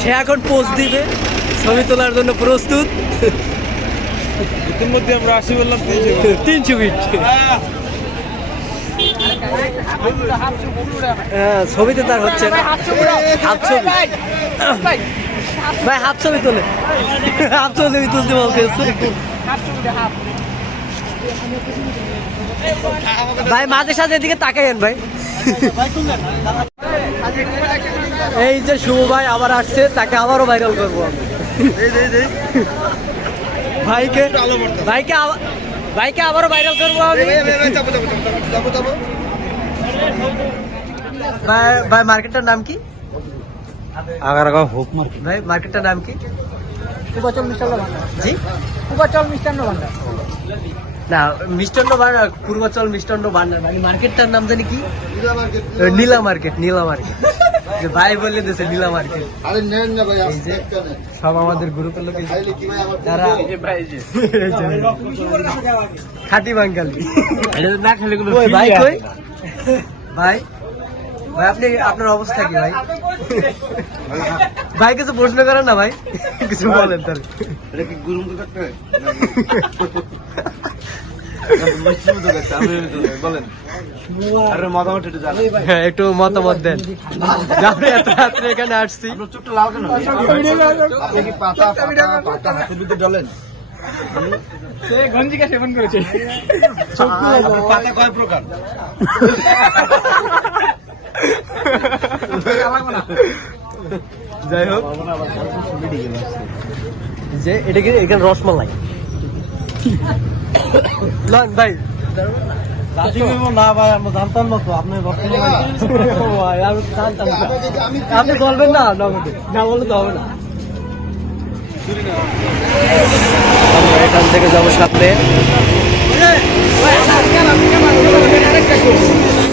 সে এখন পোজ দিবে, ছবি তোলার জন্য প্রস্তুত। ইতিমধ্যে আমরা আসি বললাম 300 ফিট। ছবিতে তার হচ্ছে না, হাফ ছবি ভাই, হাফ ছবি তোলে, হাফ ছবি তুলতে বলতে ভাই। মাঝে সাথে এদিকে তাকাইয়েন ভাই। এই যে শুভ ভাই আবার আসছে, তাকে আবারও ভাইরাল করবো আমি। ভাইকে আবারও ভাইরাল করবো আমি। ভাই মার্কেটটার নাম কি? Agargaon hope market. ভাই মার্কেটটার নাম কি? পূর্বাচল মিষ্টান্ন ভান্ডার। জি, পূর্বাচল মিষ্টান্ন ভান্ডার না, মিষ্টান্ন ভান্ডার, পূর্বাচল মিষ্টান্ন ভান্ডার। মানে মার্কেটটার নাম জানি কি? নীলা মার্কেট। নীলা মার্কেট ভাই বললে দিয়েছে, নীলা মার্কেট। এই যে সব আমাদের গ্রুপের লোক, তারা খাঁটি বাঙালি। ভাই কই ভাই? ভাই আপনি, আপনার অবস্থা কি ভাই? ভাই কিছু প্রশ্ন করেন না ভাই, কিছু বলেন তাহলে। একটু মতামত দেন, এত রাত্রে এখানে আসছি। গঞ্জিকা সেবন করেছে। পাতা কয় প্রকার? যাই হোক, যে এটা কি এখানে রসমালাই ভাই? না ভাই, আমরা জানতাম না তো আপনি জানতাম না। আপনি বলবেন না, নগদে না বললে তো হবে না। আমরা এখান থেকে যাবো সামনে।